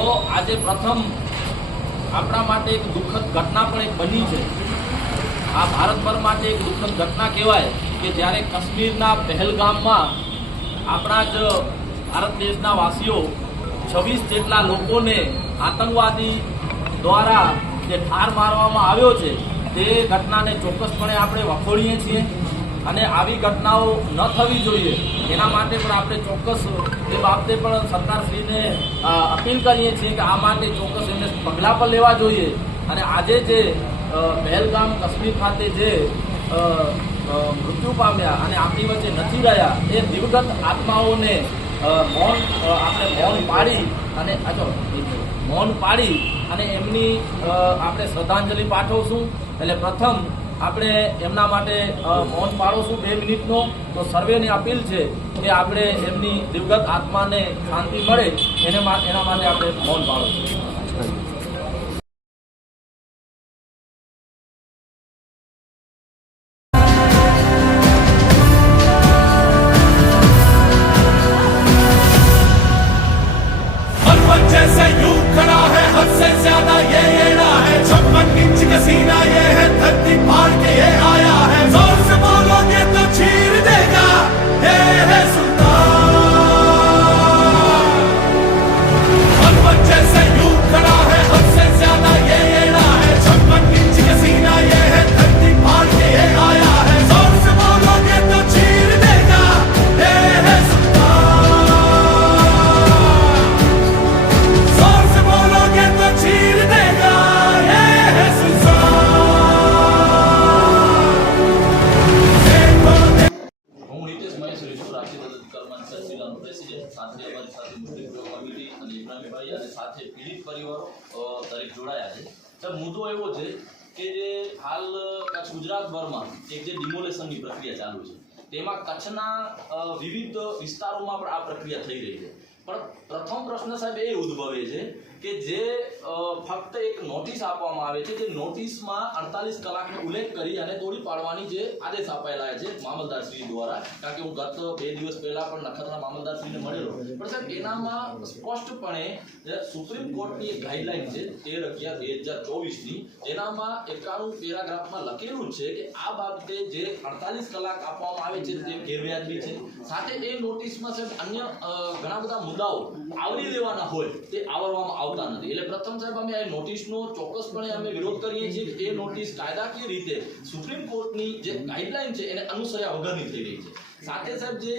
તો આજે પ્રથમ આપણા માટે એક દુઃખદ ઘટના પણ એક બની છે. આ ભારતભર માટે એક દુઃખદ ઘટના કહેવાય કે જ્યારે કાશ્મીરના પહેલગામમાં આપણા જ ભારત દેશના વાસીઓ છવ્વીસ જેટલા લોકોને આતંકવાદી દ્વારા જે ઠાર મારવામાં આવ્યો છે, તે ઘટનાને ચોક્કસપણે આપણે વખોડીએ છીએ. અને આવી ઘટનાઓ ન થવી જોઈએ એના માટે પણ આપણે ચોક્કસ એ બાબતે પણ સરકારશ્રીને અપીલ કરીએ છીએ કે આ માટે ચોક્કસ એમને પગલાં પણ લેવા જોઈએ અને આજે જે પહેલગામ કશ્મીર ખાતે જે મૃત્યુ પામ્યા અને આપણી વચ્ચે નથી રહ્યા, એ દિવગત આત્માઓને મૌન આપણે મૌન પાડી અને મિનિટ. મૌન પાડી અને એમની આપણે શ્રદ્ધાંજલિ પાઠવશું એટલે પ્રથમ આપણે એમના માટે મૌન પાડોશું બે મિનિટનો. તો સર્વેની અપીલ છે કે આપણે એમની દિવગત આત્માને શાંતિ મળે, એને એના માટે આપણે મૌન પાડોશું. દરેક જોડાયા છે. સર મુદ્દો એવો છે કે જે હાલ કચ્છ ગુજરાતભરમાં એક જે ડિમોલેશનની પ્રક્રિયા ચાલુ છે, તેમાં કચ્છના વિવિધ વિસ્તારોમાં પણ આ પ્રક્રિયા થઈ રહી છે. પણ પ્રથમ પ્રશ્ન સાહેબ એ ઉદ્ભવે છે કે જે ફક્ત એક નોટિસ આપવામાં આવે છે જે નોટિસમાં અડતાલીસ કલાકનો ઉલ્લેખ કરી અને તોડી પાડવાની જે આદેશ અપાયેલા છે મામલદારશ્રી દ્વારા. કારણ કે હું ગત બે દિવસ પહેલા પણ નખત્રાણા મામલદારશ્રીને મળેલો. પણ સાહેબ, એનામાં સ્પષ્ટપણે સુપ્રીમ કોર્ટની એક ગાઈડલાઈન છે, તેર અગિયાર બે હજાર ચોવીસની, એનામાં એકાણું પેરાગ્રાફમાં લખેલું છે કે આ બાબતે જે અડતાલીસ કલાક આપવામાં આવે છે તે ગેરવ્યાજબી છે. સાથે એ નોટિસમાં સાહેબ અન્ય ઘણા બધા મુદ્દાઓ આવરી લેવાના હોય તે આવરવામાં આવતા નથી. એટલે પ્રથમ સાહેબ, અમે આ નોટિસનો ચોક્કસપણે અમે વિરોધ કરીએ છીએ કે એ નોટિસ કાયદાકીય રીતે સુપ્રીમ કોર્ટની જે ગાઈડલાઈન છે, એને અનુસર્યા વગરની થઈ રહી છે. સાથે સાહેબ જે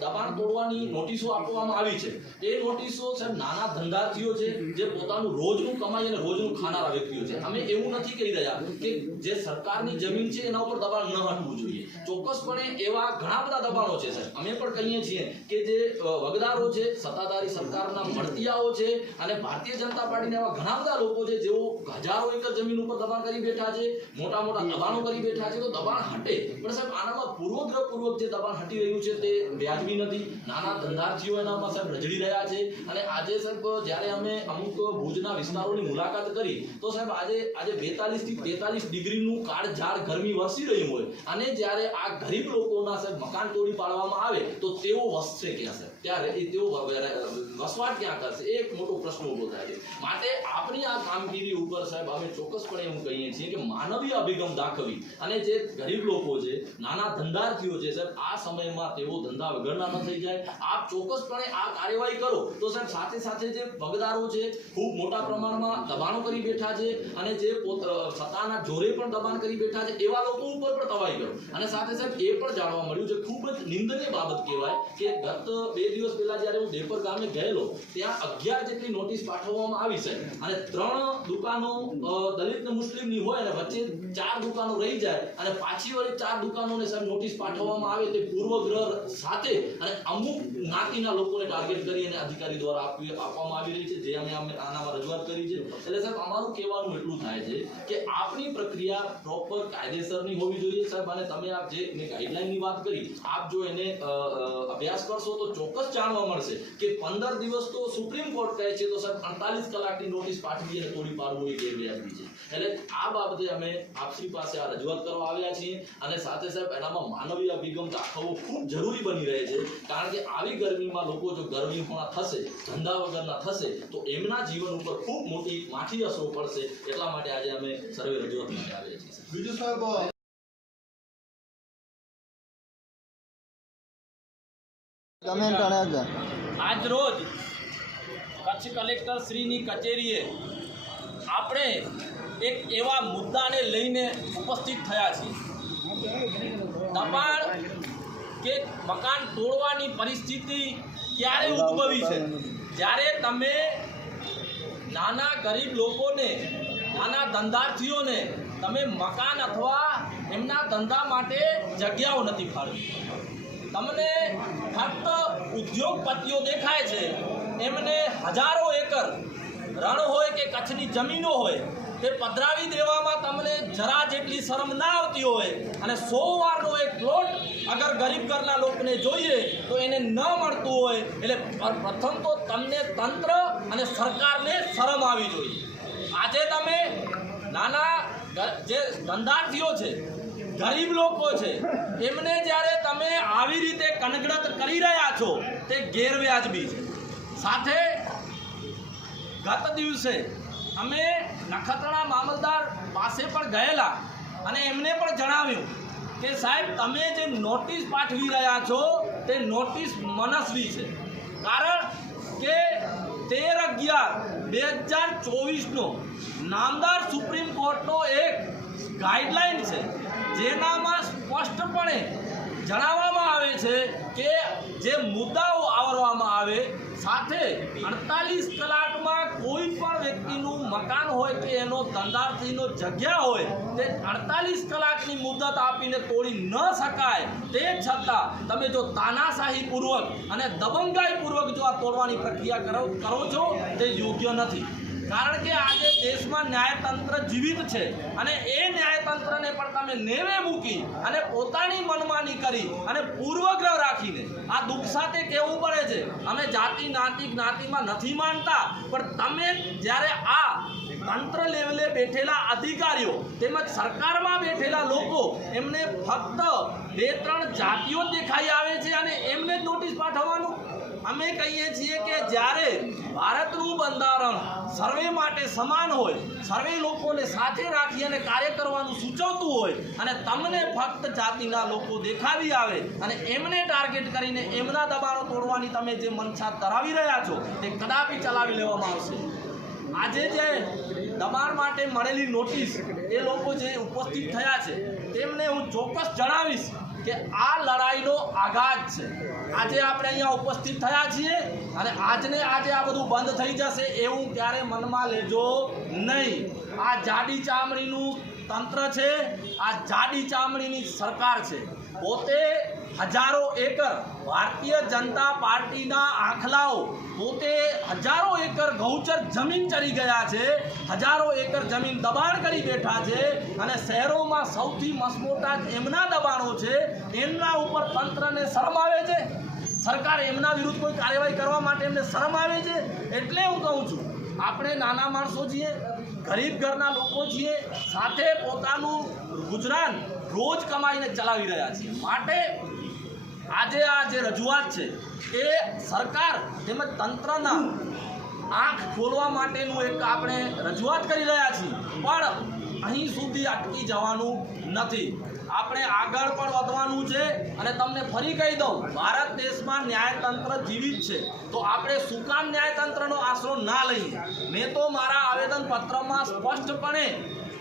દબાણ તોડવાની નોટિસો આપવામાં આવી છે, એ નોટિસો સાહેબ નાના ધંધાર્થીઓ છે, જે પોતાનું રોજનું કમાઈ અને રોજનું ખાનારા વ્યક્તિઓ છે. અમે એવું નથી કહી રહ્યા કે જે સરકારની જમીન છે, એના ઉપર દબાણ ન હટવું જોઈએ. ચોક્કસપણે એવા ઘણા બધા દબાણો છે, સાહેબ. અમે પણ કહીએ છીએ કે જે વગદારો છે, સત્તાધારી સરકારના મળતિયાઓ છે અને ભારતીય જનતા પાર્ટીના એવા ઘણા બધા લોકો છે, જેઓ હજારો એકર જમીન ઉપર દબાણ કરી બેઠા છે મોટા મોટા દબાણો કરી બેઠા છે, તો દબાણ હટે. પણ સાહેબ, આનામાં પૂર્વગ્રહપૂર્વક જે દબાણ હટી રહ્યું છે તે વ્યાજબી નથી. નાના ધંધાર્થીઓ એનામાં સાહેબ રજડી રહ્યા છે. અને આજે સાહેબ, જ્યારે અમે અમુક ભુજના વિસ્તારોની મુલાકાત કરી, તો સાહેબ આજે આજે બેતાલીસથી તેતાલીસ ડિગ્રીનું કાળઝાળ ગરમી વરસી રહ્યું હોય. અને જ્યારે આ ગરીબ લોકોના સાહેબ મકાન તોડી પાડવામાં આવે, તો તેઓ વસશે ક્યાં સાહેબ? ત્યારે એ તેઓ વસવાટ ક્યાં કરશે? એ એક મોટો પ્રશ્ન ઊભો થાય છે. માટે આપણી આ કામગીરી ઉપર સાહેબ અમે ચોક્કસપણે એવું કહીએ છીએ કે માનવીય અભિગમ દાખવી. અને જે ગરીબ લોકો છે, નાના ધંધાર્થીઓ છે સાહેબ આ સમયમાં તેઓ ધંધા વગરના ન થઈ જાય. આપ ચોક્કસપણે આ કાર્યવાહી કરો. તો સાહેબ, સાથે સાથે જે પગદારો છે, ખૂબ મોટા પ્રમાણમાં દબાણો કરી બેઠા છે અને જે સત્તાના જોરે પણ દબાણ કરી બેઠા છે, એવા લોકો ઉપર પણ તવાઈ ગયો. અને સાથે સાહેબ, એ પણ જાણવા મળ્યું છે, ખૂબ જ નિંદનીય બાબત કહેવાય કે ગત બે દિવસ પહેલા જ્યારે હું દેપર ગામે ગયેલો, ત્યાં અગિયાર જેટલી નોટિસ પાઠવવામાં આવી છે. અને ત્રણ દુકાનો દલિત ને મુસ્લિમની હોય અને વચ્ચે ચાર દુકાનો રહી જાય અને પાછી વળી ચાર દુકાનોને સાહેબ નોટિસ પાઠવવામાં આવે તે પૂર્વગ્રહ સાથે અને અમુક જ્ઞાતિના લોકોને ટાર્ગેટ કરી અધિકારી દ્વારા આપવી, આપવામાં આવી રહી છે. જે અમે અમે આનામાં રજૂઆત કરી છે. એટલે સાહેબ, અમારું કહેવાનું એટલું થાય છે કે આપની પ્રક્રિયા પ્રોપર કાયદેસરની હોવી જોઈએ. સાહેબ, અને તમે આપ જે મેં ગાઈડલાઇનની વાત કરી, આપ જો એને અભ્યાસ કરશો તો ચોક્કસ જાણવા મળશે કે પંદર દિવસ તો સુપ્રીમ કોર્ટ કહે છે તો સાહેબ, અડતાલીસ કલાકની નોટિસ પાઠવી અને તોડી પાડવું એ ગેરવ્યાજબી છે. એટલે આ બાબતે અમે આપશ્રી પાસે આ રજૂઆત કરવા આવ્યા છીએ. અને સાથે સાહેબ, એનામાં માનવીય અભિગમ દાખવવો ખૂબ જરૂરી બની રહે છે. કારણ કે આવી ગરમીમાં લોકો જો ગરમીમાં થશે ધંધા વગરના થશે તો એમના જીવન ઉપર ખૂબ મોટી માઠી અસરો પડશે. એટલા માટે આજે અમે સર્વે રજૂઆત માટે આવ્યા છીએ. બીજું સાહેબ આજ રોજ કચ્છ કલેક્ટર શ્રીની કચેરીએ આપણે એક એવા મુદ્દાને લઈને ઉપસ્થિત થયા છીએ. દબાણ કે મકાન તોડવાની પરિસ્થિતિ ક્યારે ઉદ્ભવી છે? જ્યારે તમે નાના ગરીબ લોકોને નાના ધંધાર્થીઓને તમે મકાન અથવા એમના ધંધા માટે જગ્યાઓ નથી ફાળવી. તમને ફક્ત ઉદ્યોગપતિઓ દેખાય છે. એમને હજારો એકર રણ હોય કે કચ્છની જમીનો હોય તે પધરાવી દેવામાં તમને જરા જેટલી શરમ ના આવતી હોય અને સો વારનો એક પ્લોટ અગર ગરીબ ઘરના લોકોને જોઈએ તો એને ન મળતું હોય, એટલે પ્રથમ તો તમને તંત્ર અને સરકારને શરમ આવી જોઈએ. આજે તમે નાના જે ધંધાર્થીઓ છે, ગરીબ લોકો છે, એમને જ્યારે તમે આવી રીતે કનગડત કરી રહ્યા છો, તે ગેરવ્યાજબી છે. સાથે ગત દિવસે અમે નખત્રાણા મામલદાર પાસે પણ ગયેલા અને એમને પણ જણાવ્યું કે સાહેબ, તમે જે નોટિસ પાઠવી રહ્યા છો, તે નોટિસ મનસ્વી છે. કારણ કે તેર અગિયાર બે હજાર ચોવીસનો નામદાર સુપ્રીમ કોર્ટનો એક ગાઈડલાઈન છે, જેનામાં સ્પષ્ટપણે જણાવવામાં આવે છે કે જે મુદ્દાઓ આવરવામાં આવે, સાથે અડતાલીસ કલાકમાં કોઈ પણ વ્યક્તિનું મકાન હોય કે એનો ધંધાર્થીનો જગ્યા હોય, તે અડતાલીસ કલાકની મુદત આપીને તોડી ન શકાય. તે છતાં તમે જો તાનાશાહી પૂર્વક અને દબંગાઈ પૂર્વક જો આ તોડવાની પ્રક્રિયા કરો કરો છો, તે યોગ્ય નથી. કારણ કે આજે દેશમાં ન્યાયતંત્ર જીવિત છે અને એ ન્યાયતંત્રને પણ તમે નેવે મૂકી અને પોતાની મનમાની કરી અને પૂર્વગ્રહ રાખીને આ દુઃખ સાથે કહેવું પડે છે, અમે જાતિ, નાતિ, જ્ઞાતિમાં નથી માનતા, પણ તમે જ્યારે આ તંત્ર લેવલે બેઠેલા અધિકારીઓ તેમજ સરકારમાં બેઠેલા લોકો એમને ફક્ત બે, ત્રણ જાતિઓ દેખાઈ આવે છે અને એમને જ નોટિસ પાઠવવાનું અમે કહીએ છીએ કે જ્યારે ભારતનું બંધારણ સર્વે માટે સમાન હોય, સર્વે લોકોને સાથે રાખી અને કાર્ય કરવાનું સૂચવતું હોય અને તમને ફક્ત જાતિના લોકો દેખાવી આવે અને એમને ટાર્ગેટ કરીને એમના દબાણો તોડવાની તમે જે મનસા ધરાવી રહ્યા છો, તે કદાપી ચલાવી લેવામાં આવશે. આજે જે દબાણ માટે મળેલી નોટિસ એ લોકો જે ઉપસ્થિત થયા છે, તેમને હું ચોક્કસ જણાવીશ કે આ લડાઈનો આઘાત છે. આજે આપણે અહીંયા ઉપસ્થિત થયા છીએ અને આજને આજે આ બધું બંધ થઈ જશે એવું ક્યારે મનમાં લેજો નહીં. આ જાડી ચામડીનું તંત્ર છે, આ જાડી ચામડીની સરકાર છે. પોતે હજારો એકર ભારતીય જનતા પાર્ટીના આંખલાઓ પોતે હજારો એકર ગૌચર જમીન ચરી ગયા છે, હજારો એકર જમીન દબાણ કરી બેઠા છે અને શહેરોમાં સૌથી મસમોટા એમના દબાણો છે, એમના ઉપર તંત્રને શરમ આવે છે. સરકાર એમના વિરુદ્ધ કોઈ કાર્યવાહી કરવા માટે એમને શરમ આવે છે? એટલે હું કહું છું, આપણે નાના માણસો છીએ ગરીબ ઘરના લોકો છીએ, સાથે પોતાનું ગુજરાન રોજ કમાઈને ચલાવી રહ્યા છીએ. માટે આજે આ જે રજૂઆત છે, એ સરકાર તેમજ તંત્રના આંખ ખોલવા માટેનું એક આપણે રજૂઆત કરી રહ્યા છીએ. પણ અહીં સુધી અટકી જવાનું નથી. આપણે આગળ પણ વધવાનું છે અને તમને ફરી કહી દઉં, ભારત દેશમાં ન્યાયતંત્ર જીવિત છે. તો આપણે શું કામ ન્યાયતંત્રનો આશરો ના લઈએ? મેં તો મારા આવેદનપત્રમાં સ્પષ્ટપણે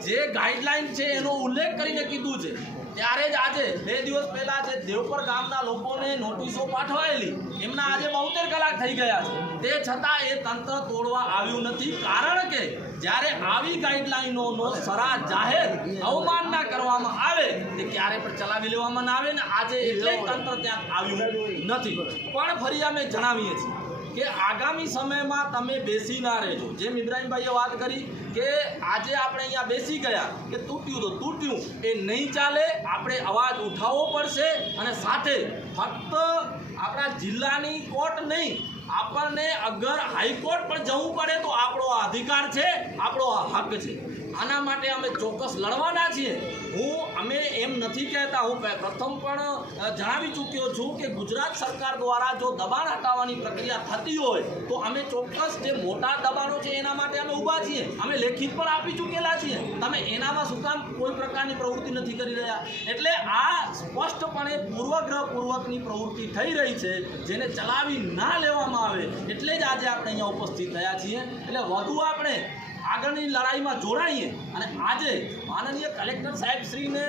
જે ગાઈડલાઈન છે એનો ઉલ્લેખ કરીને કીધું છે. ત્યારે જ આજે, બે દિવસ પહેલા જે દેવપર ગામના લોકોને નોટિસો પાઠવાયેલી. એમના આજે બોતેર કલાક થઈ ગયા છે. તે છતાં એ તંત્ર તોડવા આવ્યું નથી. કારણ કે જ્યારે આવી ગાઈડલાઈનોનો સરા જાહેર અવમાનના કરવામાં આવે, તે ક્યારે પણ ચલાવી લેવામાં આવે ને આજે એટલે તંત્ર ત્યાં આવ્યું નથી. પણ ફરી અમે જણાવીએ છીએ. કે આગામી સમયમાં તમે બેસી ના રહેજો. જેમ ઇબ્રાહીમભાઈએ વાત કરી કે આજે આપણે અહીંયા બેસી ગયા, કે તૂટ્યું તો તૂટ્યું, એ નહીં ચાલે, આપણે અવાજ ઉઠાવવો પડશે અને સાથે ફક્ત આપણા જિલ્લાની કોર્ટ નહીં, આપણને અગર હાઈકોર્ટ પણ જવું પડે તો આપણો અધિકાર છે, આપણો હક છે. આના માટે અમે ચોક્કસ લડવાના છીએ. હું, અમે એમ નથી કહેતા હું પ્રથમ પણ જણાવી ચૂક્યો છું કે ગુજરાત સરકાર દ્વારા જો દબાણ હટાવવાની પ્રક્રિયા થતી હોય, તો અમે ચોક્કસ જે મોટા દબાણો છે એના માટે અમે ઊભા છીએ. અમે લેખિત પણ આપી ચૂકેલા છીએ. તમે એનામાં શું કામ કોઈ પ્રકારની પ્રવૃત્તિ નથી કરી રહ્યા? એટલે આ સ્પષ્ટપણે પૂર્વગ્રહ પૂર્વકની પ્રવૃત્તિ થઈ રહી છે, જેને ચલાવી ના લેવામાં આવે, એટલે જ આજે આપણે અહીંયા ઉપસ્થિત થયા છીએ. એટલે વધુ આપણે આગળની લડાઈમાં જોડાઈએ. અને આજે માનનીય કલેક્ટર સાહેબ શ્રીને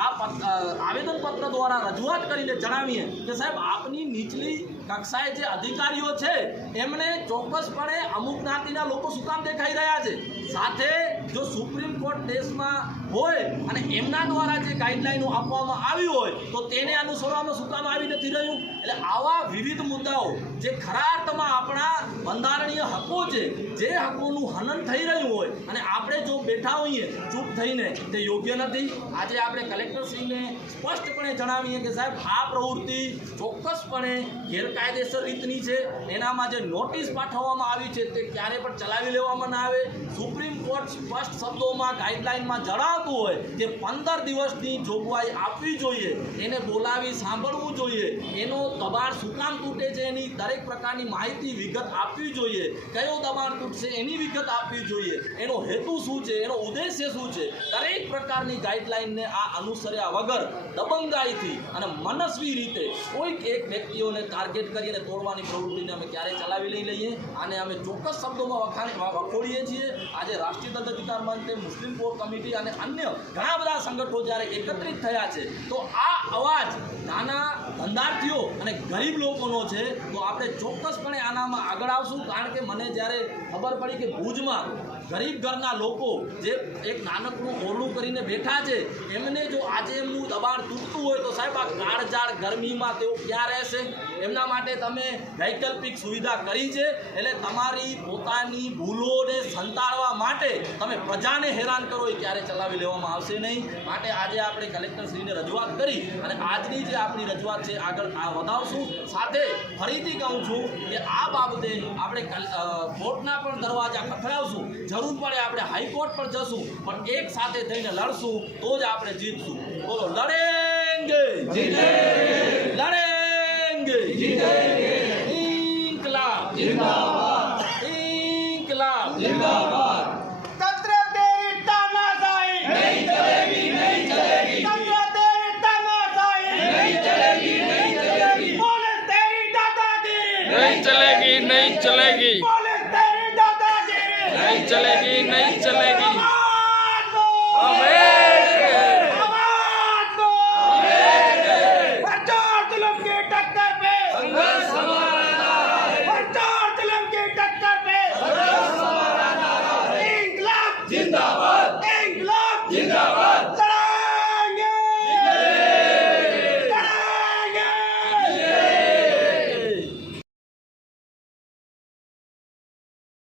આ પત- આવેદનપત્ર દ્વારા રજૂઆત કરીને જણાવીએ કે સાહેબ, આપની નીચલી કક્ષાએ જે અધિકારીઓ છે, એમને ચોક્કસપણે અમુક જ્ઞાતિના લોકો શું દેખાઈ રહ્યા છે? સાથે જો સુપ્રીમ કોર્ટ દેશમાં હોય અને એમના દ્વારા જે ગાઈડલાઈનો આપવામાં આવી હોય, તો તેને અનુસરવામાં શું આવી નથી રહ્યું? એટલે આવા વિવિધ મુદ્દાઓ જે ખરા અર્થમાં આપણા બંધારણીય હકો છે, જે હકોનું હનન થઈ રહ્યું હોય અને આપણે જો બેઠા હોઈએ ચૂપ થઈને, તે યોગ્ય નથી. આજે આપણે કલેક્ટરશ્રીને સ્પષ્ટપણે જણાવીએ કે સાહેબ, આ પ્રવૃત્તિ ચોક્કસપણે ગેરકાયદેસર રીતની છે એનામાં જે નોટિસ પાઠવવામાં આવી છે તે ક્યારે પણ ચલાવી લેવામાં ના આવે. સુપ્રીમ કોર્ટ સ્પષ્ટ શબ્દોમાં ગાઈડલાઇનમાં જણાવતું હોય કે પંદર દિવસની જોગવાઈ આપવી જોઈએ, એને બોલાવી સાંભળવું જોઈએ. એનો દબાણ શું કામ તૂટે છે એની દરેક પ્રકારની માહિતી વિગત આપવી જોઈએ. કયો દબાણ તૂટશે એની વિગત આપવી જોઈએ. એનો હેતુ શું છે? એનો ઉદ્દેશ્ય શું છે? દરેક પ્રકારની ગાઈડલાઇનને આ અનુસર્યા વગર દબંગાઈથી અને મનસ્વી રીતે કોઈક એક વ્યક્તિઓને ટાર્ગેટ કરીને તોડવાની પ્રવૃત્તિને અમે ક્યારે ચલાવી લઈ લઈએ. અને અમે ચોક્કસ શબ્દોમાં વખાણી વખોડીએ છીએ. આજે રાષ્ટ્રીય દંડ અધિકાર મંચે મુસ્લિમ કોર કમિટી અને અન્ય ઘણા બધા સંગઠનો જ્યારે એકત્રિત થયા છે, તો આ અવાજ નાના ધંધાર્થીઓ અને ગરીબ લોકોનો છે. તો આપણે ચોક્કસપણે આનામાં આગળ આવશું. કારણ કે મને જ્યારે ખબર પડી કે ભુજમાં ગરીબ ઘરના લોકો જે એક નાનકડું ઓરડું કરીને બેઠા છે, એમને જો આજે એમનું દબાણ તૂટતું હોય તો સાહેબ આ કાળઝાળ ગરમીમાં તેઓ ક્યાં રહેશે? એમના માટે તમે વૈકલ્પિક સુવિધા કરી છે. એટલે તમારી પોતાની ભૂલોને સંતાડવા માટે તમે પ્રજાને હેરાન કરો એ ક્યારે ચલાવી લેવામાં આવશે નહીં. માટે આજે આપણે કલેક્ટરશ્રીને રજૂઆત કરી અને આજની જે આપણી રજૂઆત છે આગળ આ વધાવશું. સાથે ફરીથી કહું છું કે આ બાબતે આપણે કોર્ટના પણ દરવાજા ખખડાવશું. જરૂર પડે આપણે હાઈકોર્ટ પર જશું પણ એક સાથે થઈને લડશું તો જ આપણે જીતશું. બોલો લડેંગે! जीतेंगे इंकलाब। जिंदाबाद। इंकलाब। जिंदाबाद। तंत्र तेरी तानाशाही। नहीं चलेगी नहीं चलेगी। तंत्र तेरी तानाशाही। नहीं चलेगी नहीं चलेगी। पुलिस तेरी दादागिरी। नहीं चलेगी नहीं चलेगी। पुलिस तेरी दादागिरी। नहीं चलेगी।